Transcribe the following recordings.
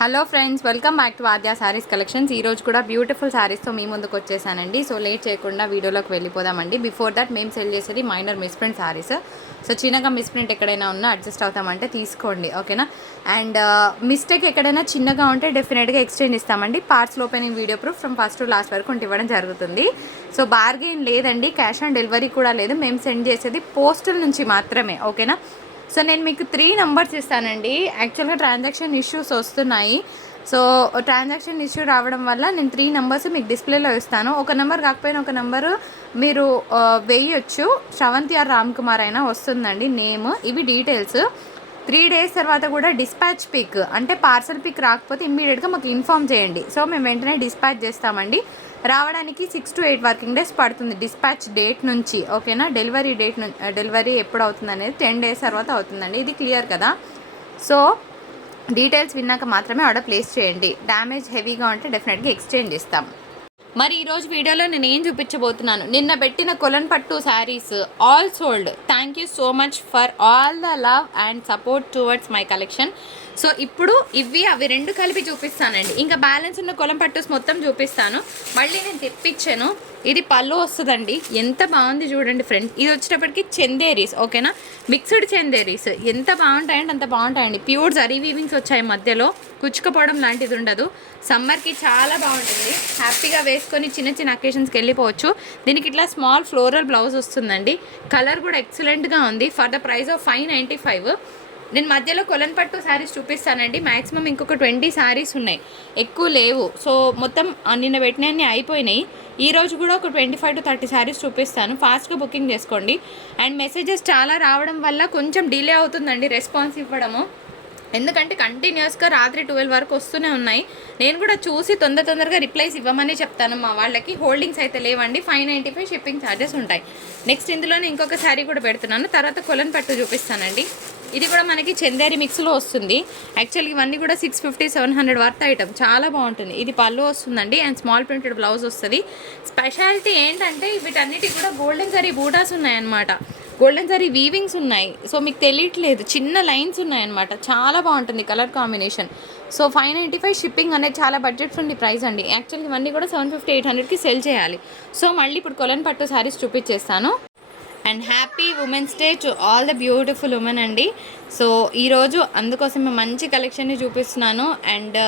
Hello friends, welcome back to Aadya saris collections. ఈరోజు కూడా beautiful శారీస్తో మీ ముందుకు వచ్చేసానండి. సో లేట్ చేయకుండా వీడియోలోకి వెళ్ళిపోదామండి. బిఫోర్ దట్ మేము సెల్ చేసేది మైనర్ మిస్ప్రింట్ శారీస్. సో చిన్నగా మిస్ప్రింట్ ఎక్కడైనా ఉన్నా అడ్జస్ట్ అవుతామంటే తీసుకోండి, ఓకేనా. అండ్ మిస్టేక్ ఎక్కడైనా చిన్నగా ఉంటే డెఫినెట్గా ఎక్స్చేంజ్ ఇస్తామండి. Parts opening video proof from first to last వరకు ఇవ్వడం జరుగుతుంది. సో బార్గెన్ లేదండి, క్యాష్ ఆన్ డెలివరీ కూడా లేదు. మేము సెండ్ చేసేది పోస్టల్ నుంచి మాత్రమే, ఓకేనా. సో నేను మీకు 3 నెంబర్స్ ఇస్తానండి. యాక్చువల్గా ట్రాన్సాక్షన్ ఇష్యూస్ వస్తున్నాయి. సో ట్రాన్సాక్షన్ ఇష్యూ రావడం వల్ల నేను 3 నెంబర్స్ మీకు డిస్ప్లేలో ఇస్తాను. ఒక నెంబర్ కాకపోయినా ఒక నెంబరు మీరు వేయొచ్చు. శ్రవంతి ఆర్ రామ్ కుమార్ అయినా వస్తుందండి నేమ్. ఇవి డీటెయిల్స్. 3 డేస్ తర్వాత కూడా డిస్పాచ్ పిక్ అంటే పార్సల్ పిక్ రాకపోతే ఇమ్మీడియట్గా మాకు ఇన్ఫామ్ చేయండి. సో మేము వెంటనే డిస్పాచ్ చేస్తామండి. రావడానికి 6 to 8 వర్కింగ్ డేస్ పడుతుంది డిస్పాచ్ డేట్ నుంచి, ఓకేనా. డెలివరీ ఎప్పుడు అవుతుంది అనేది 10 డేస్ తర్వాత అవుతుందండి. ఇది క్లియర్ కదా. సో డీటెయిల్స్ విన్నాక మాత్రమే ఆర్డర్ ప్లేస్ చేయండి. డ్యామేజ్ హెవీగా ఉంటే డెఫినెట్గా ఎక్స్చేంజ్ ఇస్తాం. మరి ఈరోజు వీడియోలో నేను ఏం చూపించబోతున్నాను, నిన్న పెట్టిన కొలన్ పట్టు saris all sold. Thank you so much for all the love and support towards my collection. So ఇప్పుడు అవి రెండు కలిపి చూపిస్తానండి. ఇంకా బ్యాలెన్స్ ఉన్న కొలం పట్టుస్ మొత్తం చూపిస్తాను. మళ్ళీ నేను తెప్పించాను. ఇది పళ్ళు వస్తుందండి. ఎంత బాగుంది చూడండి ఫ్రెండ్స్. ఇది వచ్చేటప్పటికి చందేరీస్, ఓకేనా. మిక్స్డ్ చందేరీస్ ఎంత బాగుంటాయండి, అంత బాగుంటాయండి. ప్యూర్ జరీ వీవింగ్స్ వచ్చాయి, మధ్యలో కుచ్చుకపోవడం లాంటిది ఉండదు. సమ్మర్కి చాలా బాగుంటుంది. హ్యాపీగా వేసుకొని చిన్న చిన్న అకేషన్స్కి వెళ్ళిపోవచ్చు. దీనికి ఇట్లా స్మాల్ ఫ్లోరల్ బ్లౌజ్ వస్తుందండి. కలర్ కూడా ఎక్సలెంట్గా ఉంది. For the price of 595. నేను మధ్యలో కొలన్ పట్టు శారీస్ చూపిస్తానండి. మ్యాక్సిమం ఇంకొక 20 శారీస్ ఉన్నాయి, ఎక్కువ లేవు. సో మొత్తం నిన్న పెట్టినవి అయిపోయినాయి. ఈరోజు కూడా ఒక 25 to 30 శారీస్ చూపిస్తాను. ఫాస్ట్గా బుకింగ్ చేసుకోండి. అండ్ మెసేజెస్ చాలా రావడం వల్ల కొంచెం డిలే అవుతుందండి రెస్పాన్స్ ఇవ్వడము. ఎందుకంటే కంటిన్యూస్గా రాత్రి 12 వరకు వస్తూనే ఉన్నాయి. నేను కూడా చూసి తొందరగా రిప్లైస్ ఇవ్వమని చెప్తాను మా వాళ్ళకి. హోల్డింగ్స్ అయితే లేవండి. 595 షిప్పింగ్ ఛార్జెస్ ఉంటాయి. నెక్స్ట్ ఇందులోనే ఇంకొక శారీ కూడా పెడుతున్నాను. తర్వాత కొలన్ పట్టు చూపిస్తానండి. ఇది కూడా మనకి చందేరి మిక్స్లో వస్తుంది. యాక్చువల్గా ఇవన్నీ కూడా 650-700 వర్త్ ఐటమ్. చాలా బాగుంటుంది. ఇది పళ్ళు వస్తుందండి అండ్ స్మాల్ ప్రింటెడ్ బ్లౌజ్ వస్తుంది. స్పెషాలిటీ ఏంటంటే వీటన్నిటికి కూడా గోల్డెన్ జరీ బూటాస్ ఉన్నాయన్నమాట. గోల్డెన్ జరీ వీవింగ్స్ ఉన్నాయి. సో మీకు తెలియట్లేదు, చిన్న లైన్స్ ఉన్నాయన్నమాట. చాలా బాగుంటుంది కలర్ కాంబినేషన్. సో 595 షిప్పింగ్ అనేది చాలా బడ్జెట్ ఫ్రెండ్లీ ప్రైస్ అండి. యాక్చువల్గా ఇవన్నీ కూడా 750-800కి సెల్ చేయాలి. సో మళ్ళీ ఇప్పుడు కొలన్ పట్టు శారీస్ చూపించేస్తాను. And happy women's day to all the beautiful women అండి. సో ఈరోజు అందుకోసమే మంచి కలెక్షన్ని చూపిస్తున్నాను. అండ్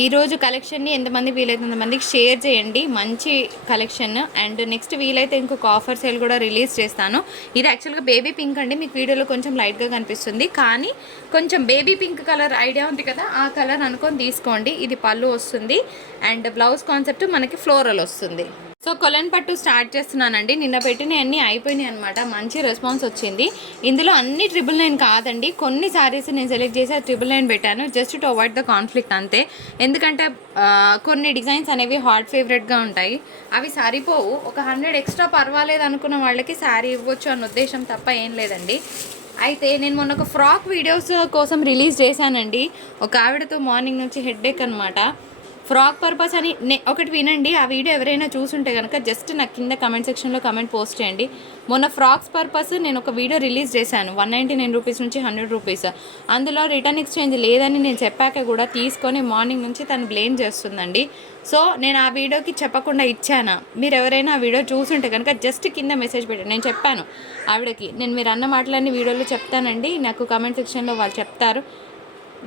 ఈరోజు కలెక్షన్ని ఎంతమంది వీలైతే అంతమందికి షేర్ చేయండి. మంచి కలెక్షన్. అండ్ నెక్స్ట్ వీలైతే ఇంకొక ఆఫర్ సేల్ కూడా రిలీజ్ చేస్తాను. ఇది యాక్చువల్గా బేబీ పింక్ అండి. మీకు వీడియోలో కొంచెం లైట్గా కనిపిస్తుంది, కానీ కొంచెం బేబీ పింక్ కలర్ ఐడియా ఉంది కదా, ఆ కలర్ అనుకొని తీసుకోండి. ఇది పళ్ళు వస్తుంది అండ్ బ్లౌజ్ కాన్సెప్ట్ మనకి ఫ్లోరల్ వస్తుంది. సో కొలన్ పట్టు స్టార్ట్ చేస్తున్నానండి. నిన్న పెట్టిన అన్నీ అయిపోయినాయి అనమాట. మంచి రెస్పాన్స్ వచ్చింది. ఇందులో అన్ని 999 కాదండి. కొన్ని శారీస్ నేను సెలెక్ట్ చేసి 999 పెట్టాను, just to avoid the conflict అంతే. ఎందుకంటే కొన్ని డిజైన్స్ అనేవి హాట్ ఫేవరెట్గా ఉంటాయి, అవి సరిపోవు. ఒక 100 ఎక్స్ట్రా పర్వాలేదు అనుకున్న వాళ్ళకి శారీ ఇవ్వచ్చు అన్న ఉద్దేశం తప్ప ఏం లేదండి. అయితే నేను మొన్న ఒక ఫ్రాక్ వీడియోస్ కోసం రిలీజ్ చేశానండి. ఒక ఆవిడతో మార్నింగ్ నుంచి హెడ్ఏక్ అనమాట. ఫ్రాక్ పర్పస్ అని ఒకటి వినండి. ఆ వీడియో ఎవరైనా చూసుంటే కనుక జస్ట్ నాకు కింద కమెంట్ సెక్షన్లో కమెంట్ పోస్ట్ చేయండి. మొన్న ఫ్రాక్స్ పర్పస్ నేను ఒక వీడియో రిలీజ్ చేశాను. 199 రూపీస్ నుంచి 100 రూపీస్. అందులో రిటర్న్ ఎక్స్చేంజ్ లేదని నేను చెప్పాక కూడా తీసుకొని మార్నింగ్ నుంచి తను బ్లేమ్ చేస్తుందండి. సో నేను ఆ వీడియోకి చెప్పకుండా ఇచ్చాను. మీరు ఎవరైనా ఆ వీడియో చూసుంటే కనుక జస్ట్ కింద మెసేజ్ పెట్టండి. నేను చెప్పాను ఆవిడకి, నేను మీరు అన్న మాటలన్నీ వీడియోలో చెప్తానండి, నాకు కమెంట్ సెక్షన్లో వాళ్ళు చెప్తారు.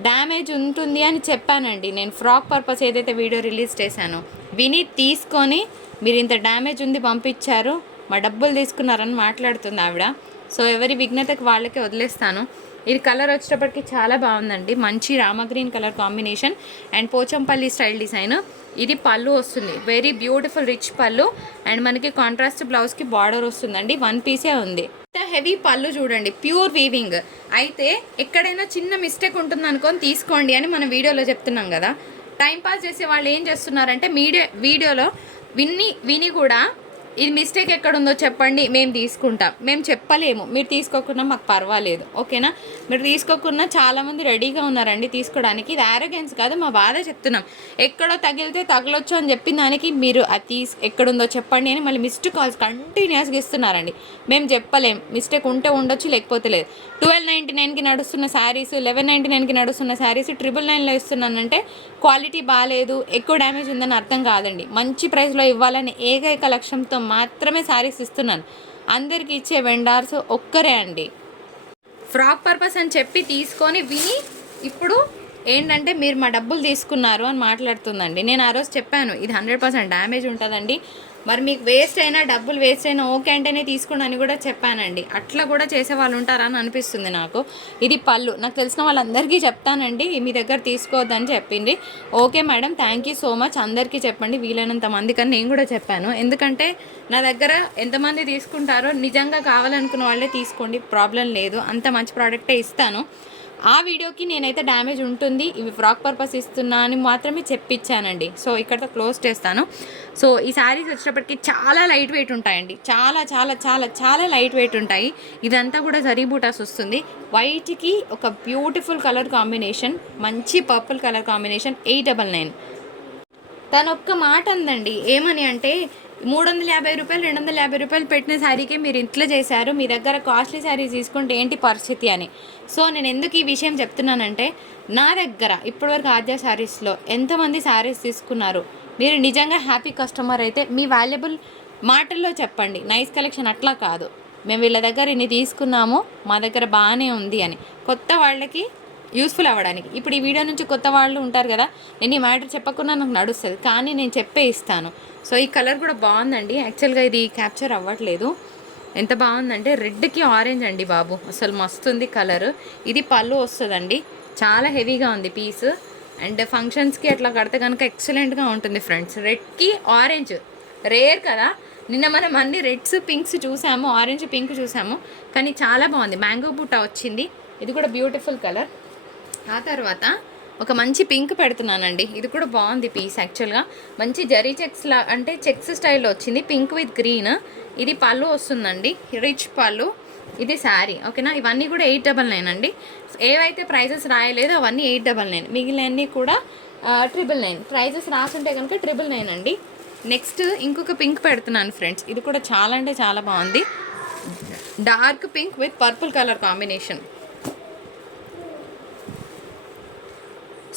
డ్యామేజ్ ఉంటుంది అని చెప్పానండి నేను. ఫ్రాక్ పర్పస్ ఏదైతే వీడియో రిలీజ్ చేశానో విని తీసుకొని మీరు ఇంత డ్యామేజ్ ఉంది పంపించారు, మా డబ్బులు తీసుకున్నారని మాట్లాడుతుంది ఆవిడ. సో ఎవరి విఘ్నతకి వాళ్ళకే వదిలేస్తాను. ఇది కలర్ వచ్చేటప్పటికి చాలా బాగుందండి. మంచి రామగ్రీన్ colour combination and Pochampally style design. ఇది పళ్ళు వస్తుంది, వెరీ బ్యూటిఫుల్ రిచ్ పళ్ళు. అండ్ మనకి కాంట్రాస్ట్ బ్లౌజ్కి బార్డర్ వస్తుందండి. 1 పీసే ఉంది. హెవీ పళ్ళు చూడండి, ప్యూర్ వీవింగ్. అయితే ఎక్కడైనా చిన్న మిస్టేక్ ఉంటుంది అనుకొని తీసుకోండి అని మనం వీడియోలో చెప్తున్నాం కదా. టైంపాస్ చేసే వాళ్ళు ఏం చేస్తున్నారంటే వీడియోలో విని కూడా ఇది మిస్టేక్ ఎక్కడుందో చెప్పండి, మేము తీసుకుంటాం. మేము చెప్పలేము, మీరు తీసుకోకుండా మాకు పర్వాలేదు, ఓకేనా? మీరు తీసుకోకుండా చాలామంది రెడీగా ఉన్నారండి తీసుకోవడానికి. ఇది ఆరోగెన్స్ కాదు, మా బాధ చెప్తున్నాం. ఎక్కడో తగిలితే తగలొచ్చు అని చెప్పిన దానికి మీరు అది ఎక్కడుందో చెప్పండి అని మళ్ళీ మిస్డ్ కాల్స్ కంటిన్యూస్గా ఇస్తున్నారండి. మేము చెప్పలేం, మిస్టేక్ ఉంటే ఉండొచ్చు, లేకపోతే లేదు. 1299కి నడుస్తున్న శారీస్, 1199కి నడుస్తున్న శారీస్ 999లో ఇస్తున్నానంటే క్వాలిటీ బాగాలేదు, ఎక్కువ డ్యామేజ్ ఉందని అర్థం కాదండి. మంచి ప్రైస్లో ఇవ్వాలని ఏకైక లక్ష్యంతో మాత్రమే శారీస్ ఇస్తున్నాను. అందరికి ఇచ్చే వెండార్స్ ఒక్కరే అండి. ఫ్రాక్ పర్పస్ అని చెప్పి తీసుకొని విని ఇప్పుడు ఏంటంటే మీరు మా డబ్బులు తీసుకున్నారు అని మాట్లాడుతుందండి. నేను ఆ రోజు చెప్పాను ఇది 100% డ్యామేజ్ ఉంటుందండి, మరి మీకు వేస్ట్ అయినా డబ్బులు వేస్ట్ అయినా ఓకే అంటేనే తీసుకోండి అని కూడా చెప్పానండి. అట్లా కూడా చేసే వాళ్ళు ఉంటారని అనిపిస్తుంది నాకు. ఇది పళ్ళు, నాకు తెలిసిన వాళ్ళందరికీ చెప్తానండి మీ దగ్గర తీసుకోవద్దని చెప్పింది. Okay madam, thank you so much, అందరికీ చెప్పండి వీలైనంత మంది కానీ నేను కూడా చెప్పాను. ఎందుకంటే నా దగ్గర ఎంతమంది తీసుకుంటారో నిజంగా కావాలనుకున్న వాళ్ళే తీసుకోండి, ప్రాబ్లం లేదు, అంత మంచి ప్రోడక్టే ఇస్తాను. ఆ వీడియోకి నేనైతే డ్యామేజ్ ఉంటుంది, ఇవి ఫ్రాక్ పర్పస్ ఇస్తున్నా అని మాత్రమే చెప్పించానండి. సో ఇక్కడతో క్లోజ్ చేస్తాను. సో ఈ శారీస్ వచ్చేటప్పటికి చాలా లైట్ వెయిట్ ఉంటాయండి, చాలా చాలా చాలా చాలా లైట్ వెయిట్ ఉంటాయి. ఇదంతా కూడా జరీ బూటాస్ వస్తుంది. వైట్కి ఒక బ్యూటిఫుల్ కలర్ కాంబినేషన్, మంచి పర్పుల్ కలర్ కాంబినేషన్, 899. తను ఒక్క మాట అందండి, ఏమని అంటే 350 రూపాయలు 250 రూపాయలు పెట్టిన శారీకే మీరు ఇంట్లో చేశారు, మీ దగ్గర కాస్ట్లీ శారీస్ తీసుకుంటే ఏంటి పరిస్థితి అని. సో నేను ఎందుకు ఈ విషయం చెప్తున్నానంటే, నా దగ్గర ఇప్పటివరకు ఆద్య శారీస్లో ఎంతమంది శారీస్ తీసుకున్నారు, మీరు నిజంగా హ్యాపీ కస్టమర్ అయితే మీ వాల్యుబుల్ మాటల్లో చెప్పండి. నైస్ కలెక్షన్ అట్లా కాదు, మేము వీళ్ళ దగ్గర ఇన్ని తీసుకున్నాము, మా దగ్గర బాగానే ఉంది అని, కొత్త వాళ్ళకి యూస్ఫుల్ అవ్వడానికి. ఇప్పుడు ఈ వీడియో నుంచి కొత్త వాళ్ళు ఉంటారు కదా, నేను ఈ మ్యాటర్ చెప్పకుండా నాకు నడుస్తుంది, కానీ నేను చెప్పే ఇస్తాను. సో ఈ కలర్ కూడా బాగుందండి, యాక్చువల్గా ఇది క్యాప్చర్ అవ్వట్లేదు. ఎంత బాగుందంటే రెడ్కి ఆరెంజ్ అండి బాబు, అసలు మస్తుంది కలర్. ఇది పళ్ళు వస్తుందండి, చాలా హెవీగా ఉంది పీస్, అండ్ ఫంక్షన్స్కి అట్లా కడితే కనుక ఎక్సలెంట్గా ఉంటుంది ఫ్రెండ్స్. రెడ్కి ఆరెంజ్ రేర్ కదా, నిన్న మనం అన్ని రెడ్స్ పింక్స్ చూసాము, ఆరెంజ్ పింక్ చూసాము, కానీ చాలా బాగుంది. మ్యాంగో బూటా వచ్చింది, ఇది కూడా బ్యూటిఫుల్ కలర్. ఆ తర్వాత ఒక మంచి పింక్ పెడుతున్నానండి, ఇది కూడా బాగుంది పీస్. యాక్చువల్గా మంచి జరీ చెక్స్ అంటే చెక్స్ స్టైల్లో వచ్చింది, పింక్ విత్ గ్రీన్. ఇది పళ్ళు వస్తుందండి, రిచ్ పళ్ళు. ఇది శారీ, ఓకేనా? ఇవన్నీ కూడా 899 అండి. ఏవైతే ప్రైజెస్ రాయలేదో అవన్నీ 899, మిగిలినవన్నీ కూడా 999. ప్రైజెస్ రాసుంటే కనుక 999 అండి. నెక్స్ట్ ఇంకొక పింక్ పెడుతున్నాను ఫ్రెండ్స్, ఇది కూడా చాలా అంటే చాలా బాగుంది. Dark pink with purple colour combination.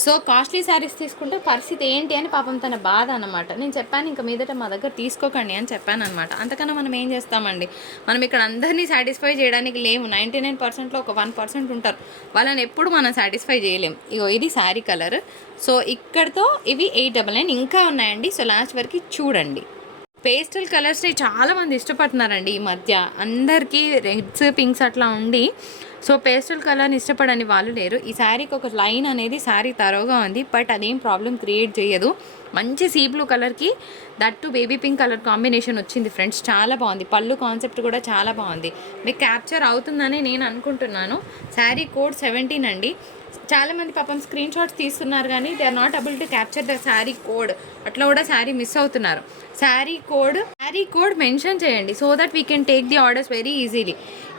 So costly saris తీసుకుంటే పరిస్థితి ఏంటి అని పాపం తన బాధ అనమాట. నేను చెప్పాను ఇంకా మీదట మా దగ్గర తీసుకోకండి అని చెప్పాను అనమాట. అంతకన్నా మనం ఏం చేస్తామండి, మనం ఇక్కడ అందరినీ సాటిస్ఫై చేయడానికి లేము. 99%లో ఒక 1% ఉంటారు, వాళ్ళని ఎప్పుడు మనం సాటిస్ఫై చేయలేము. ఇగో ఇది శారీ కలర్. సో ఇక్కడతో ఇవి 899 ఇంకా ఉన్నాయండి. సో లాస్ట్ వరకు చూడండి. పేస్టల్ కలర్స్ని చాలామంది ఇష్టపడుతున్నారండి ఈ మధ్య, అందరికీ రెడ్స్ పింక్స్ అట్లా ఉండి. సో పేస్టల్ కలర్ని ఇష్టపడని వాళ్ళు లేరు. ఈ శారీకి ఒక లైన్ అనేది శారీ తరోగా ఉంది, బట్ అదేం ప్రాబ్లం క్రియేట్ చేయదు. మంచి సీ బ్లూ కలర్కి that baby pink colour combination వచ్చింది ఫ్రెండ్స్, చాలా బాగుంది. పళ్ళు కాన్సెప్ట్ కూడా చాలా బాగుంది. మీకు క్యాప్చర్ అవుతుందని నేను అనుకుంటున్నాను. శారీ కోడ్ 17 అండి. చాలామంది పాపం స్క్రీన్ షాట్స్ తీస్తున్నారు కానీ they are not able to capture the sari code, అట్లా కూడా శారీ మిస్ అవుతున్నారు. శారీ కోడ్ మెన్షన్ చేయండి, so that we can take the orders very easily.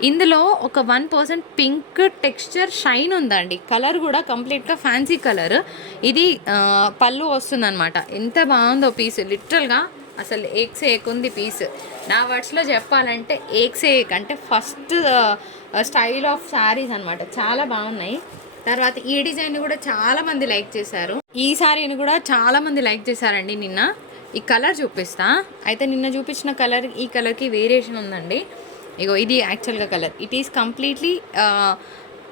ఇందులో ఒక 1% పింక్ టెక్స్చర్ షైన్ ఉందండి, కలర్ కూడా కంప్లీట్గా ఫ్యాన్సీ కలర్. ఇది పళ్ళు వస్తుందన్నమాట. ఎంత బాగుందో పీస్, లిటరల్గా అసలు ఏక్ సే ఏక్ ఉంది పీస్. నా వర్డ్స్లో చెప్పాలంటే ఏక్ సే ఏక్, అంటే ఫస్ట్ స్టైల్ ఆఫ్ శారీస్ అనమాట, చాలా బాగున్నాయి. తర్వాత ఈ డిజైన్ కూడా చాలామంది లైక్ చేశారు, ఈ శారీని కూడా చాలామంది లైక్ చేశారండి. నిన్న ఈ కలర్ చూపిస్తా. అయితే నిన్న చూపించిన కలర్ ఈ కలర్కి వేరియేషన్ ఉందండి. ఇగో ఇది యాక్చువల్గా colour, it is completely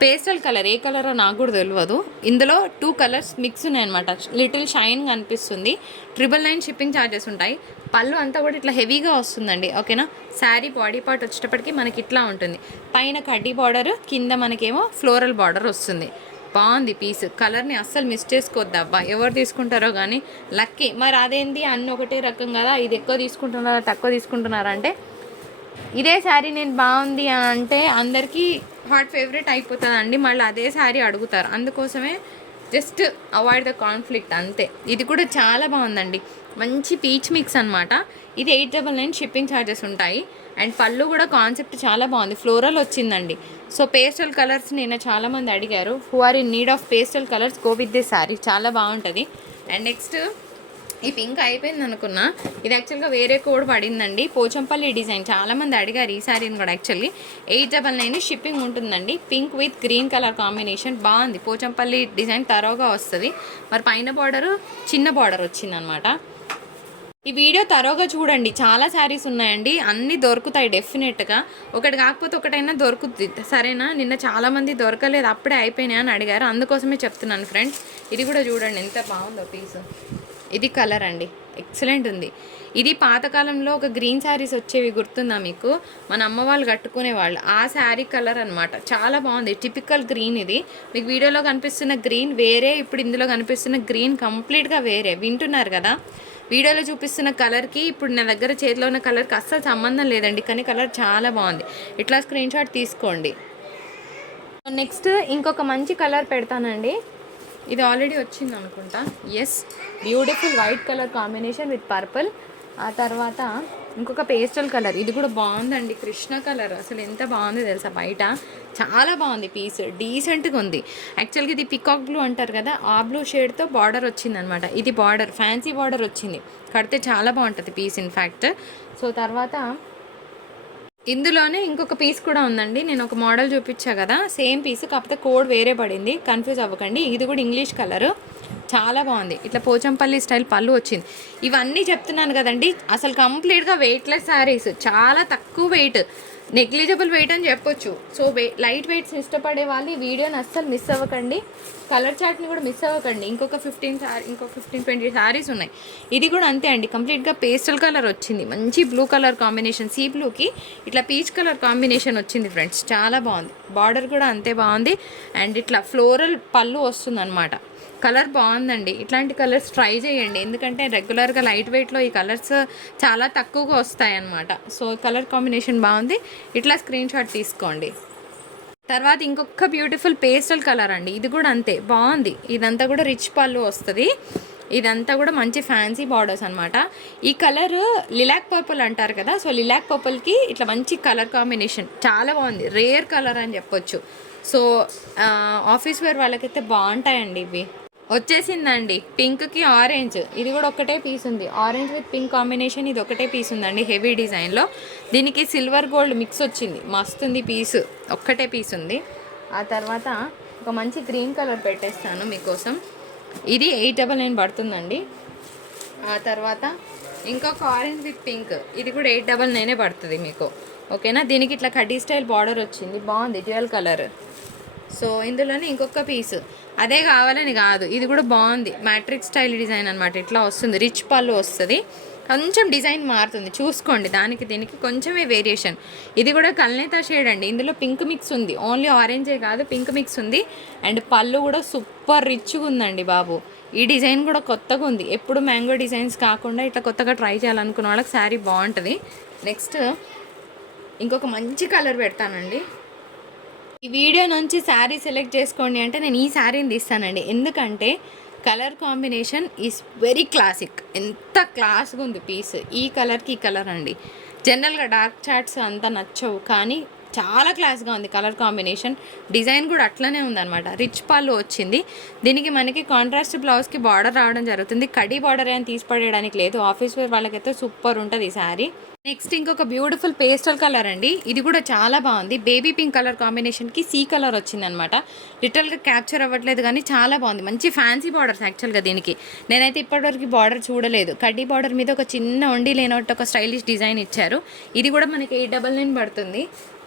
pastel colour. ఏ కలరో నాకు కూడా తెలియదు. ఇందులో 2 కలర్స్ మిక్స్ ఉన్నాయన్నమాట. లిటిల్ షైన్ కనిపిస్తుంది. 999 షిప్పింగ్ ఛార్జెస్ ఉంటాయి. పళ్ళు అంతా కూడా ఇట్లా హెవీగా వస్తుందండి, ఓకేనా? శారీ బాడీ పార్ట్ వచ్చేటప్పటికి మనకి ఇట్లా ఉంటుంది, పైన కడ్డీ బార్డర్, కింద మనకేమో ఫ్లోరల్ బార్డర్ వస్తుంది. బాగుంది పీస్, కలర్ని అస్సలు మిస్ చేసుకోవద్దు అబ్బా, ఎవరు తీసుకుంటారో కానీ లక్కీ. మరి అదేంటి అన్నీ ఒకటే రకం కదా, ఇది ఎక్కువ తీసుకుంటున్నారా తక్కువ తీసుకుంటున్నారా అంటే, ఇదే శారీ నేను బాగుంది అంటే అందరికీ హాట్ ఫేవరెట్ అయిపోతుందండి, మళ్ళీ అదే శారీ అడుగుతారు. అందుకోసమే జస్ట్ అవాయిడ్ ద కాన్ఫ్లిక్ట్ అంతే. ఇది కూడా చాలా బాగుందండి, మంచి పీచ్ మిక్స్ అనమాట. ఇది 899 షిప్పింగ్ ఛార్జెస్ ఉంటాయి. అండ్ పళ్ళు కూడా కాన్సెప్ట్ చాలా బాగుంది, ఫ్లోరల్ వచ్చిందండి. సో పేస్టల్ కలర్స్ నేను చాలామంది అడిగారు, who are in need of pastel colours go with this sari, చాలా బాగుంటుంది. అండ్ నెక్స్ట్ ఈ పింక్ అయిపోయింది అనుకున్నా, ఇది యాక్చువల్గా వేరే కోడ్ పడిందండి, పోచంపల్లి డిజైన్. చాలామంది అడిగారు ఈ శారీని కూడా. యాక్చువల్లీ 899 షిప్పింగ్ ఉంటుందండి. Pink with green colour combination బాగుంది, పోచంపల్లి డిజైన్ తరోగా వస్తుంది. మరి పైన బార్డరు చిన్న బార్డర్ వచ్చిందనమాట. ఈ వీడియో తరోగా చూడండి, చాలా శారీస్ ఉన్నాయండి, అన్నీ దొరుకుతాయి డెఫినెట్గా. ఒకటి కాకపోతే ఒకటైనా దొరుకుతుంది, సరేనా. నిన్న చాలామంది దొరకలేదు, అప్పుడే అయిపోయినాయి అని అడిగారు, అందుకోసమే చెప్తున్నాను ఫ్రెండ్స్. ఇది కూడా చూడండి ఎంత బాగుందో పీస్. ఇది కలర్ అండి, ఎక్సలెంట్ ఉంది. ఇది పాతకాలంలో ఒక గ్రీన్ శారీస్ వచ్చేవి గుర్తుందా మీకు, మన అమ్మ వాళ్ళు కట్టుకునేవాళ్ళు, ఆ శారీ కలర్ అనమాట. చాలా బాగుంది, టిపికల్ గ్రీన్. ఇది మీకు వీడియోలో కనిపిస్తున్న గ్రీన్ వేరే, ఇప్పుడు ఇందులో కనిపిస్తున్న గ్రీన్ కంప్లీట్గా వేరే. వింటున్నారు కదా, వీడియోలో చూపిస్తున్న కలర్కి ఇప్పుడు నా దగ్గర చేతిలో ఉన్న కలర్కి అస్సలు సంబంధం లేదండి, కానీ కలర్ చాలా బాగుంది. ఇట్లా స్క్రీన్ షాట్ తీసుకోండి. నెక్స్ట్ ఇంకొక మంచి కలర్ పెడతానండి, ఇది ఆల్రెడీ వచ్చింది అనుకుంటా. Yes, beautiful white colour combination with purple. ఆ తర్వాత ఇంకొక పేస్టల్ కలర్, ఇది కూడా బాగుందండి, కృష్ణ కలర్. అసలు ఎంత బాగుంది తెలుసా, బయట చాలా బాగుంది పీస్, డీసెంట్గా ఉంది. యాక్చువల్గా ఇది పికాక్ బ్లూ అంటారు కదా, ఆ బ్లూ షేడ్తో బార్డర్ వచ్చింది అనమాట. ఇది బార్డర్ ఫ్యాన్సీ బార్డర్ వచ్చింది, కడితే చాలా బాగుంటుంది పీస్ ఇన్ఫ్యాక్ట్. సో తర్వాత ఇందులోనే ఇంకొక పీస్ కూడా ఉందండి, నేను ఒక మోడల్ చూపించా కదా, సేమ్ పీస్ కాకపోతే కోడ్ వేరే పడింది, కన్ఫ్యూజ్ అవ్వకండి. ఇది కూడా ఇంగ్లీష్ కలరు, చాలా బాగుంది. ఇట్లా పోచంపల్లి స్టైల్ పళ్ళు వచ్చింది. ఇవన్నీ చెప్తున్నాను కదండి, అసలు కంప్లీట్గా వెయిట్లెస్ శారీస్, చాలా తక్కువ వెయిట్, నెగ్లిజిబుల్ వెయిట్ అని చెప్పొచ్చు. సో లైట్ వెయిట్స్ ఇష్టపడే వాళ్ళు ఈ వీడియోని అస్సలు మిస్ అవ్వకండి, కలర్ చార్ట్ని కూడా మిస్ అవ్వకండి. ఇంకొక 15-20 శారీస్ ఉన్నాయి. ఇది కూడా అంతే అండి, కంప్లీట్గా పేస్టల్ కలర్ వచ్చింది, మంచి బ్లూ కలర్ కాంబినేషన్, సీ బ్లూకి ఇట్లా పీచ్ కలర్ కాంబినేషన్ వచ్చింది ఫ్రెండ్స్, చాలా బాగుంది. బార్డర్ కూడా అంతే బాగుంది. అండ్ ఇట్లా ఫ్లోరల్ పళ్ళు వస్తుంది అనమాట. కలర్ బాగుందండి, ఇట్లాంటి కలర్స్ ట్రై చేయండి, ఎందుకంటే రెగ్యులర్గా లైట్ వెయిట్లో ఈ కలర్స్ చాలా తక్కువగా వస్తాయి అన్నమాట. సో కలర్ కాంబినేషన్ బాగుంది, ఇట్లా స్క్రీన్ షాట్ తీసుకోండి. తర్వాత ఇంకొక బ్యూటిఫుల్ పేస్టల్ కలర్ అండి, ఇది కూడా అంతే బాగుంది. ఇదంతా కూడా రిచ్ పళ్ళు వస్తుంది, ఇదంతా కూడా మంచి ఫ్యాన్సీ బార్డర్స్ అనమాట. ఈ కలర్ లిలాక్ పర్పుల్ అంటారు కదా, సో లిలాక్ పర్పుల్కి ఇట్లా మంచి కలర్ కాంబినేషన్ చాలా బాగుంది, రేర్ కలర్ అని చెప్పొచ్చు. సో ఆఫీస్ వేర్ వాళ్ళకైతే బాగుంటాయండి ఇవి. వచ్చేసిందండి పింక్కి ఆరెంజ్, ఇది కూడా ఒక్కటే పీస్ ఉంది, ఆరెంజ్ విత్ పింక్ కాంబినేషన్, ఇది ఒకటే పీస్ ఉందండి హెవీ డిజైన్లో. దీనికి సిల్వర్ గోల్డ్ మిక్స్ వచ్చింది, మస్తుంది పీస్, ఒక్కటే పీస్ ఉంది. ఆ తర్వాత ఒక మంచి గ్రీన్ కలర్ పెట్టేస్తాను మీకోసం, ఇది 899 పడుతుందండి. ఆ తర్వాత ఇంకొక ఆరెంజ్ విత్ పింక్, ఇది కూడా 899 పడుతుంది మీకు, ఓకేనా. దీనికి ఇట్లా కడ్డీ స్టైల్ బార్డర్ వచ్చింది, బాగుంది, డ్యూయల్ కలర్. సో ఇందులోనే ఇంకొక పీసు, అదే కావాలని కాదు, ఇది కూడా బాగుంది, మ్యాట్రిక్స్ స్టైల్ డిజైన్ అనమాట. ఇట్లా వస్తుంది, రిచ్ పళ్ళు వస్తుంది, కొంచెం డిజైన్ మారుతుంది చూసుకోండి, దానికి దీనికి కొంచెమే వేరియేషన్. ఇది కూడా కల్నేతా షేడ్ అండి, ఇందులో పింక్ మిక్స్ ఉంది, ఓన్లీ ఆరెంజే కాదు పింక్ మిక్స్ ఉంది. అండ్ పళ్ళు కూడా సూపర్ రిచ్గా ఉందండి బాబు. ఈ డిజైన్ కూడా కొత్తగా ఉంది, ఎప్పుడు మ్యాంగో డిజైన్స్ కాకుండా ఇట్లా కొత్తగా ట్రై చేయాలనుకున్న వాళ్ళకి శారీ బాగుంటుంది. నెక్స్ట్ ఇంకొక మంచి కలర్ పెడతానండి. ఈ వీడియో నుంచి శారీ సెలెక్ట్ చేసుకోండి అంటే నేను ఈ శారీని తీస్తానండి, ఎందుకంటే colour combination is very classic, ఎంత క్లాస్గా ఉంది పీస్. ఈ కలర్కి ఈ కలర్ అండి, జనరల్గా డార్క్ చార్ట్స్ అంతా నచ్చవు, కానీ చాలా క్లాస్గా ఉంది కలర్ కాంబినేషన్. డిజైన్ కూడా అట్లనే ఉందన్నమాట, రిచ్ పళ్ళు వచ్చింది. దీనికి మనకి కాంట్రాస్ట్ బ్లౌజ్కి బార్డర్ రావడం జరుగుతుంది, కడీ బార్డర్ అని తీసి పడేయడానికి లేదు, ఆఫీస్ వేర్ వాళ్ళకైతే సూపర్ ఉంటుంది ఈ శారీ. నెక్స్ట్ ఇంకొక బ్యూటిఫుల్ పేస్టల్ కలర్ అండి, ఇది కూడా చాలా బాగుంది, బేబీ పింక్ కలర్ కాంబినేషన్కి సీ కలర్ వచ్చిందనమాట. లిటరల్గా క్యాప్చర్ అవ్వట్లేదు కానీ చాలా బాగుంది, మంచి ఫ్యాన్సీ బార్డర్స్. యాక్చువల్గా దీనికి నేనైతే ఇప్పటివరకు బార్డర్ చూడలేదు, కడ్డీ బార్డర్ మీద ఒక చిన్న వండి లేనట్టు ఒక స్టైలిష్ డిజైన్ ఇచ్చారు. ఇది కూడా మనకి 899 పడుతుంది.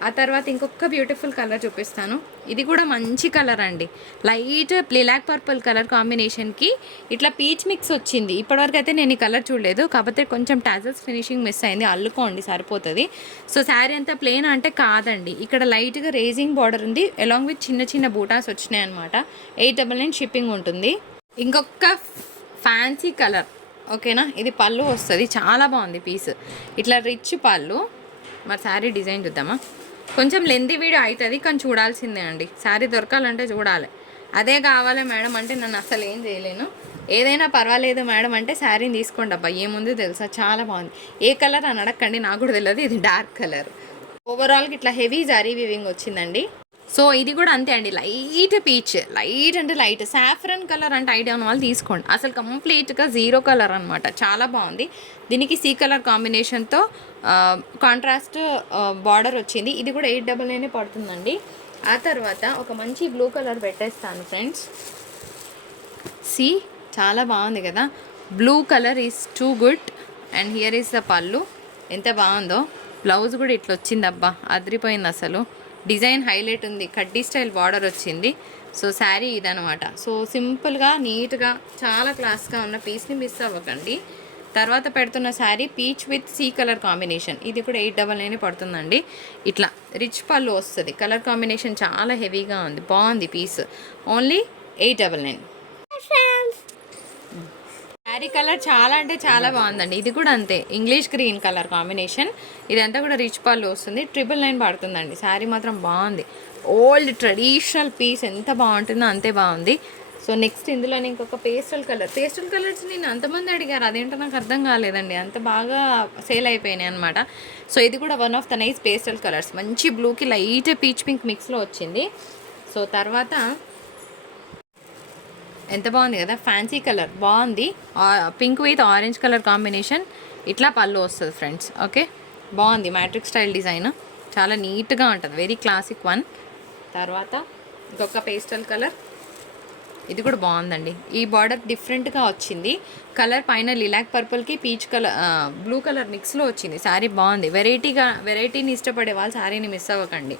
ఆ తర్వాత ఇంకొక బ్యూటిఫుల్ కలర్ చూపిస్తాను, ఇది కూడా మంచి కలర్ అండి, లైట్ లిలాక్ పర్పుల్ కలర్ కాంబినేషన్కి ఇట్లా పీచ్ మిక్స్ వచ్చింది. ఇప్పటివరకు అయితే నేను ఈ కలర్ చూడలేదు, కాకపోతే కొంచెం టాజల్స్ ఫినిషింగ్ మిస్ అయింది, అల్లుకోండి సరిపోతుంది. సో శారీ అంతా ప్లెయిన్ అంటే కాదండి, ఇక్కడ లైట్గా రేజింగ్ బార్డర్ ఉంది, అలాంగ్ విత్ చిన్న చిన్న బూటాస్ వచ్చినాయి అనమాట. 899 షిప్పింగ్ ఉంటుంది. ఇంకొక ఫ్యాన్సీ కలర్, ఓకేనా. ఇది పళ్ళు వస్తుంది, చాలా బాగుంది పీస్, ఇట్లా రిచ్ పళ్ళు. మరి శారీ డిజైన్ చూద్దామా, కొంచెం లెంతీ వీడియో అవుతుంది కానీ చూడాల్సిందే అండి, శారీ దొరకాలంటే చూడాలి. అదే కావాలి మేడం అంటే నన్ను అసలు ఏం చేయలేను. ఏదైనా పర్వాలేదు మేడం అంటే శారీని తీసుకోండి అబ్బా, ఏముంది తెలుసా, చాలా బాగుంది. ఏ కలర్ అని అడగండి, నాకు కూడా తెలియదు. ఇది డార్క్ కలర్. ఓవరాల్గా ఇట్లా హెవీ జరీ వీవింగ్ వచ్చిందండి. సో ఇది కూడా అంతే అండి, లైట్ పీచ్, లైట్ అంటే లైట్ సాఫ్రన్ కలర్ అంటే ఐడియా ఉన్న వాళ్ళు తీసుకోండి. అసలు కంప్లీట్గా జీరో కలర్ అనమాట, చాలా బాగుంది. దీనికి సీ కలర్ కాంబినేషన్తో కాంట్రాస్ట్ బార్డర్ వచ్చింది. ఇది కూడా 899 పడుతుందండి. ఆ తర్వాత ఒక మంచి బ్లూ కలర్ పెట్టేస్తాను ఫ్రెండ్స్. సి చాలా బాగుంది కదా, blue colour is too good. And here is the పళ్ళు, ఎంత బాగుందో. బ్లౌజ్ కూడా ఇట్లా వచ్చింది అబ్బా, అదిరిపోయింది అసలు. డిజైన్ హైలైట్ ఉంది, కడ్డీ స్టైల్ బార్డర్ వచ్చింది. సో శారీ ఇదనమాట. సో సింపుల్గా నీట్గా చాలా క్లాస్గా ఉన్న పీస్ని మిస్ అవ్వకండి. తర్వాత పెడుతున్న sari peach with sea colour combination. ఇది కూడా 899 పడుతుందండి. ఇట్లా రిచ్ పళ్ళు వస్తుంది, కలర్ కాంబినేషన్ చాలా హెవీగా ఉంది, బాగుంది పీస్. ఓన్లీ 899. శారీ కలర్ చాలా అంటే చాలా బాగుందండి. ఇది కూడా అంతే, ఇంగ్లీష్ గ్రీన్ కలర్ కాంబినేషన్. ఇదంతా కూడా రిచ్ పళ్ళు వస్తుంది, 999 పడుతుందండి. శారీ మాత్రం బాగుంది, ఓల్డ్ ట్రెడిషనల్ పీస్, ఎంత బాగుంటుందో అంతే బాగుంది. సో నెక్స్ట్ ఇందులోనే ఇంకొక పేస్టల్ కలర్స్ నేను అంతమంది అడిగారు, అదేంటో నాకు అర్థం కాలేదండి, అంత బాగా సేల్ అయిపోయినాయి అనమాట. సో ఇది కూడా one of the nice pastel colours, మంచి బ్లూకి లైట్ పీచ్ పింక్ మిక్స్లో వచ్చింది. సో తర్వాత ఎంత బాగుంది కదా, ఫ్యాన్సీ కలర్ బాగుంది, pink with orange colour combination. ఇట్లా పళ్ళు వస్తుంది ఫ్రెండ్స్. ఓకే, బాగుంది, మ్యాట్రిక్ స్టైల్ డిజైన్, చాలా నీట్గా ఉంటుంది, వెరీ క్లాసిక్ వన్. తర్వాత ఇంకొక పేస్టల్ కలర్, ఇది కూడా బాగుందండి. ఈ బార్డర్ డిఫరెంట్గా వచ్చింది, కలర్ పైన లిలాక్ పర్పుల్కి పీచ్ కలర్ బ్లూ కలర్ మిక్స్లో వచ్చింది. శారీ బాగుంది, వెరైటీని ఇష్టపడే వాళ్ళు శారీని మిస్ అవ్వకండి.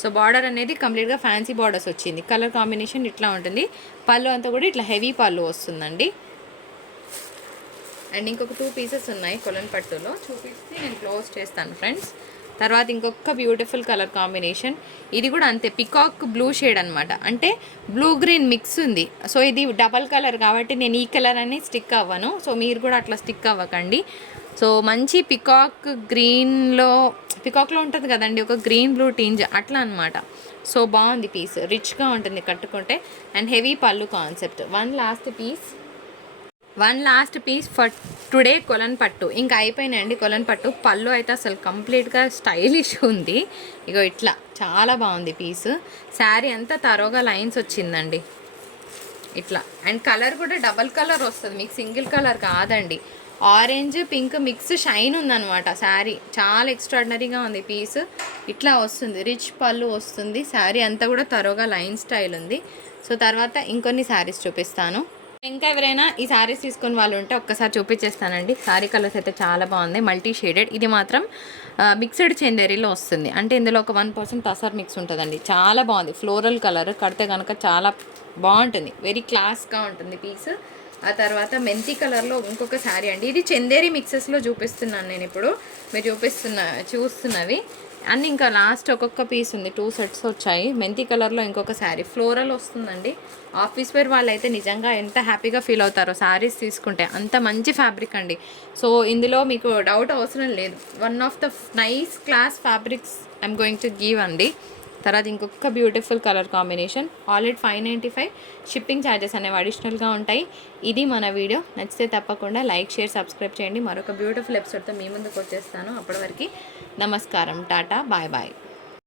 సో బార్డర్ అనేది కంప్లీట్గా ఫ్యాన్సీ బార్డర్స్ వచ్చింది, కలర్ కాంబినేషన్ ఇట్లా ఉంటుంది. పళ్ళు అంతా కూడా ఇట్లా హెవీ పళ్ళు వస్తుందండి. అండ్ ఇంకొక 2 పీసెస్ ఉన్నాయి కొలన్ పట్టులో, చూపిస్తే నేను క్లోజ్ చేస్తాను ఫ్రెండ్స్. తర్వాత ఇంకొక బ్యూటిఫుల్ కలర్ కాంబినేషన్, ఇది కూడా అంతే, పికాక్ బ్లూ షేడ్ అనమాట, అంటే బ్లూ గ్రీన్ మిక్స్ ఉంది. సో ఇది డబల్ కలర్ కాబట్టి నేను ఈ కలర్ అని స్టిక్ అవ్వను, సో మీరు కూడా అట్లా స్టిక్ అవ్వకండి. సో మంచి పికాక్లో ఉంటుంది కదండి ఒక గ్రీన్ బ్లూ టింజ్, అట్లా అనమాట. సో బాగుంది పీస్, రిచ్గా ఉంటుంది కట్టుకుంటే. అండ్ హెవీ పళ్ళు concept. One last piece for today కొలన్ పట్టు. ఇంకా అయిపోయినాయండి కొలన్ పట్టు. పళ్ళు అయితే అసలు కంప్లీట్గా స్టైలిష్ ఉంది, ఇగో ఇట్లా చాలా బాగుంది పీస్. శారీ అంతా తరోగా లైన్స్ వచ్చిందండి ఇట్లా. అండ్ కలర్ కూడా డబల్ కలర్ వస్తుంది మీకు, సింగిల్ కలర్ కాదండి. ఆరెంజ్ పింక్ మిక్స్ షైన్ ఉందన్నమాట శారీ, చాలా ఎక్స్ట్రాడినరీగా ఉంది పీస్. ఇట్లా వస్తుంది, రిచ్ పళ్ళు వస్తుంది, శారీ అంతా కూడా తరోగా లైన్ స్టైల్ ఉంది. సో తర్వాత ఇంకొన్ని శారీస్ చూపిస్తాను. ఇంకా ఎవరైనా ఈ శారీస్ తీసుకుని వాళ్ళు ఉంటే ఒక్కసారి చూపించేస్తానండి. శారీ కలర్స్ అయితే చాలా బాగుంది, మల్టీ షేడెడ్. ఇది మాత్రం మిక్స్డ్ చందేరీలో వస్తుంది, అంటే ఇందులో ఒక 1% తసర్ మిక్స్ ఉంటుందండి. చాలా బాగుంది, ఫ్లోరల్ కలర్, కడితే కనుక చాలా బాగుంటుంది, వెరీ క్లాస్గా ఉంటుంది పీస్. ఆ తర్వాత మెంతి కలర్లో ఇంకొక శారీ అండి, ఇది చందేరి మిక్సెస్లో చూపిస్తున్నాను నేను ఇప్పుడు, మీరు చూస్తున్నవి అన్నీ. ఇంకా లాస్ట్ ఒక్కొక్క పీస్ ఉంది, 2 సెట్స్ వచ్చాయి. మెంతి కలర్లో ఇంకొక శారీ, ఫ్లోరల్ వస్తుందండి. ఆఫీస్ వేర్ వాళ్ళు అయితే నిజంగా ఎంత హ్యాపీగా ఫీల్ అవుతారో శారీస్ తీసుకుంటే, అంత మంచి ఫ్యాబ్రిక్ అండి. సో ఇందులో మీకు డౌట్ అవసరం లేదు, one of the nice class fabrics I'm going to give అండి. తర్వాత ఇంకొక beautiful colour combination, already 595 shipping charges అనేవి అడిషనల్గా ఉంటాయి. ఇది మన వీడియో, నచ్చితే తప్పకుండా లైక్, షేర్, సబ్స్క్రైబ్ చేయండి. మరొక బ్యూటిఫుల్ ఎపిసోడ్తో మీ ముందుకు వచ్చేస్తాను. అప్పటి వరకు నమస్కారం, టాటా, బాయ్ బాయ్.